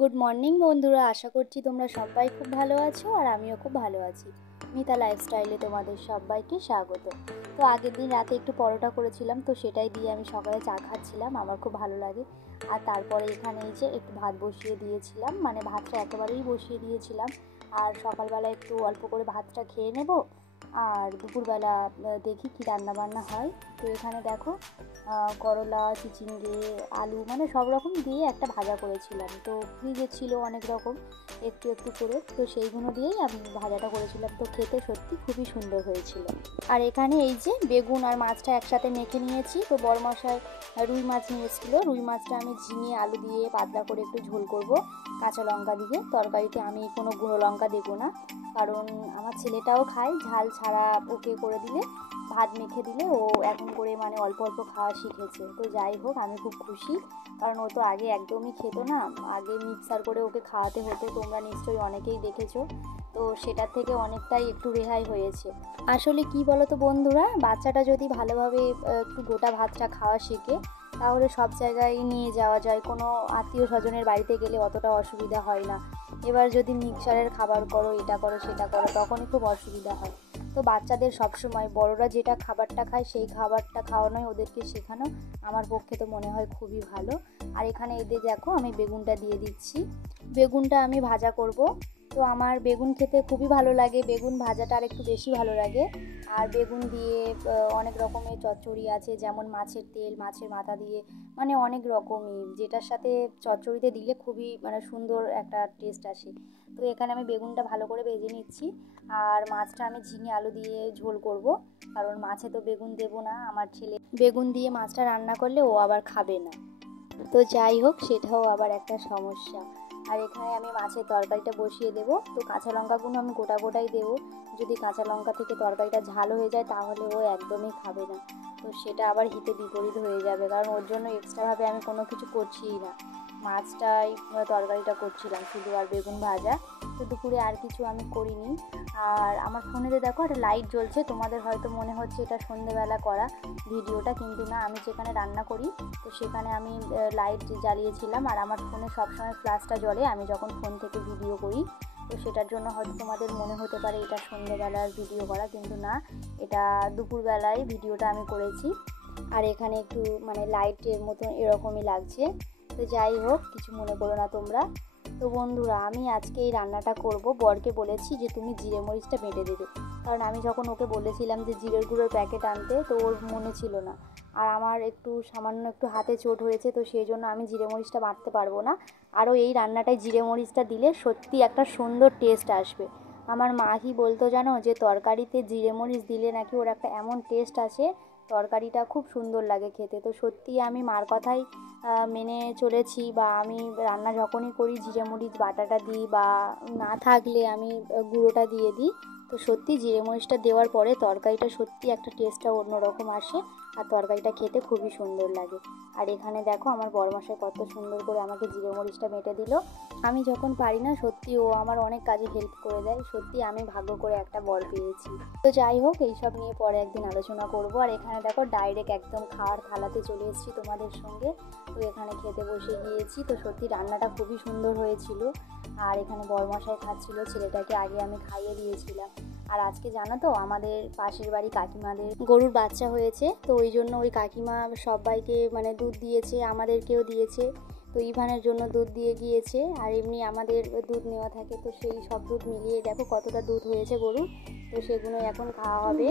Good morning বন্ধুরা, আশা করছি তোমরা সবাই খুব ভালো আছো আর আমিও খুব ভালো আছি। মিতা লাইফস্টাইলে তোমাদের সবাইকে স্বাগত। তো আগের দিন রাতে একটু পরোটা করেছিলাম, তো সেটাই দিয়ে আমি সকালে চা খাচ্ছিলাম, আমার খুব ভালো লাগে। আর তারপরে এখানে এই যে একটু ভাত বসিয়ে দিয়েছিলাম, মানে ভাতটা একেবারেই বসিয়ে দিয়েছিলাম। আর সকালবেলা একটু অল্প করে ভাতটা খেয়ে নেব, আর দুপুরবেলা দেখি কি রান্নাবান্না হয়। তো এখানে দেখো করলা, চিচিঙ্গে, আলু, মানে সব রকম দিয়ে একটা ভাজা করেছিলাম। তো ফ্রিজে ছিল অনেক রকম, একটু একটু করে, তো সেইগুলো দিয়েই আমি ভাজাটা করেছিলাম। তো খেতে সত্যি খুবই সুন্দর হয়েছিল। আর এখানে এই যে বেগুন আর মাছটা একসাথে মেখে নিয়েছি। তো বড়মশাই রুই মাছ নিয়ে এসেছিলো, রুই মাছটা আমি ঝিঙে আলু দিয়ে পাতলা করে একটু ঝোল করব কাঁচা লঙ্কা দিয়ে। তরকারিতে আমি কোনো গুঁড়ো লঙ্কা দেবো না, কারণ আমার ছেলেটাও খায় ঝাল ছাড়া। ওকে করে দিলে, ভাত মেখে দিলে ও এখন করে মানে অল্প অল্প খাওয়া শিখেছে। তো যাই হোক, আমি খুব খুশি, কারণ ও তো আগে একদমই খেত না। আগে মিক্সার করে ওকে খাওয়াতে হতো, তোমরা নিশ্চয়ই অনেকেই দেখেছো। তো সেটার থেকে অনেকটাই একটু রেহাই হয়েছে। আসলে কি বলো তো বন্ধুরা, বাচ্চাটা যদি ভালোভাবে একটু গোটা ভাতটা খাওয়া শেখে, তাহলে সব জায়গায় নিয়ে যাওয়া যায়, কোনো আত্মীয় স্বজনের বাড়িতে গেলে অতটা অসুবিধা হয় না। এবার যদি মিক্সারের খাবার করো, এটা করো সেটা করো, তখনই খুব অসুবিধা হয়। তো বাচ্চাদের সবসময় বড়রা যেটা খাবারটা খায় সেই খাবারটা খাওয়ানোই ওদেরকে শেখানো আমার পক্ষে তো মনে হয় খুবই ভালো। আর এখানে এদের দেখো আমি বেগুনটা দিয়ে দিচ্ছি, বেগুনটা আমি ভাজা করব। তো আমার বেগুন খেতে খুবই ভালো লাগে, বেগুন ভাজাটা আর একটু বেশি ভালো লাগে। আর বেগুন দিয়ে অনেক রকমের চচ্চড়ি আছে, যেমন মাছের তেল, মাছের মাথা দিয়ে, মানে অনেক রকমই, যেটার সাথে চচ্চড়িতে দিলে খুবই মানে সুন্দর একটা টেস্ট আসে। তো এখানে আমি বেগুনটা ভালো করে ভেজে নিচ্ছি, আর মাছটা আমি ঝিঙে আলু দিয়ে ঝোল করব, কারণ মাছে তো বেগুন দেবো না। আমার ছেলে বেগুন দিয়ে মাছটা রান্না করলে ও আবার খাবে না, তো যাই হোক সেটাও আবার একটা সমস্যা। আর এখানে আমি মাছের তরকারিটা বসিয়ে দেবো। তো কাঁচা লঙ্কাগুলো আমি গোটা গোটাই দেবো, যদি কাঁচা লঙ্কা থেকে তরকারিটা ঝাল হয়ে যায় তাহলে ও একদমই খাবে না। তো সেটা আবার হিতে বিপরীত হয়ে যাবে, কারণ ওর জন্য এক্সট্রাভাবে আমি কোনো কিছু করছিই না, মাছটাই তরকারিটা করছিলাম শুধু, আর বেগুন ভাজা। তো দুপুরে আর কিছু আমি করিনি। আর আমার ফোনেতে দেখো একটা লাইট জ্বলছে, তোমাদের হয়তো মনে হচ্ছে এটা সন্ধেবেলা করা ভিডিওটা, কিন্তু না, আমি যেখানে রান্না করি তো সেখানে আমি লাইট জ্বালিয়েছিলাম। আর আমার ফোনে সবসময় ফ্ল্যাশটা জ্বলে আমি যখন ফোন থেকে ভিডিও করি, তো সেটার জন্য হয়তো তোমাদের মনে হতে পারে এটা সন্ধ্যেবেলার ভিডিও করা, কিন্তু না, এটা দুপুরবেলায় ভিডিওটা আমি করেছি। আর এখানে একটু মানে লাইটের মতন এরকমই লাগছে। তো যাই হোক, কিছু মনে করো না তোমরা। তো বন্ধুরা, আমি আজকে এই রান্নাটা করব, বরকে বলেছি যে তুমি জিরে মরিচটা বেটে দেবে, কারণ আমি যখন ওকে বলেছিলাম যে জিরের গুঁড়োর প্যাকেট আনতে, তো ওর মনে ছিল না। আর আমার একটু সামান্য একটু হাতে চোট হয়েছে, তো সেই জন্য আমি জিরে মরিচটা বাটতে পারবো না। আরও এই রান্নাটায় জিরে মরিচটা দিলে সত্যি একটা সুন্দর টেস্ট আসবে। আমার মা কি বলতো জানো, যে তরকারিতে জিরে মরিচ দিলে নাকি ওর একটা এমন টেস্ট আসে, তরকারিটা খুব সুন্দর লাগে খেতে। তো সত্যি আমি মার কথাই মেনে চলেছি, বা আমি রান্না যখনই করি জিরে মরিচ বাটাটা দিই, বা না থাকলে আমি গুঁড়োটা দিয়ে দিই। তো সত্যি জিরে মরিচটা দেওয়ার পরে তরকারিটা সত্যি একটা টেস্টটা অন্যরকম আসে, আর তরকারিটা খেতে খুবই সুন্দর লাগে। আর এখানে দেখো আমার বড়মশাই কত সুন্দর করে আমাকে জিরে মরিচটা বেটে দিল। আমি যখন পারি না সত্যি ও আমার অনেক কাজে হেল্প করে দেয়, সত্যি আমি ভাগ্য করে একটা বর পেয়েছি। তো যাই হোক, এইসব নিয়ে পরে একদিন আলোচনা করব। আর এখানে দেখো ডাইরেক্ট একদম খাওয়ার থালাতে চলে এসেছি তোমাদের সঙ্গে। তো এখানে খেতে বসে গিয়েছি, তো সত্যি রান্নাটা খুবই সুন্দর হয়েছিল। আর এখানে বড়মশাই খাচ্ছিল, ছেলেটাকে আগে আমি খাইয়ে দিয়েছিলাম। আর আজকে জানো তো, আমাদের পাশের বাড়ি কাকিমাদের গরুর বাচ্চা হয়েছে, তো ওই জন্য ওই কাকিমা সবাইকে মানে দুধ দিয়েছে, আমাদেরকেও দিয়েছে। তো ইভানের জন্য দুধ দিয়ে গিয়েছে, আর এমনি আমাদের দুধ নেওয়া থাকে, তো সেই সব দুধ মিলিয়ে দেখো কতটা দুধ হয়েছে গরু। তো সেগুলো এখন খাওয়া হবে।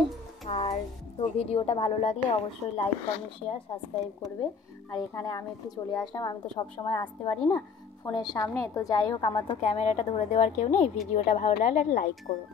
আর তো ভিডিওটা ভালো লাগলে অবশ্যই লাইক, কমেন্ট, শেয়ার, সাবস্ক্রাইব করবে। আর এখানে আমি একটু চলে আসলাম, আমি তো সব সময় আসতে পারি না ফোনের সামনে। তো যাই হোক, আমার তো ক্যামেরাটা ধরে দেওয়ার কেউ নেই, ভিডিওটা ভালো লাগলে লাইক করো।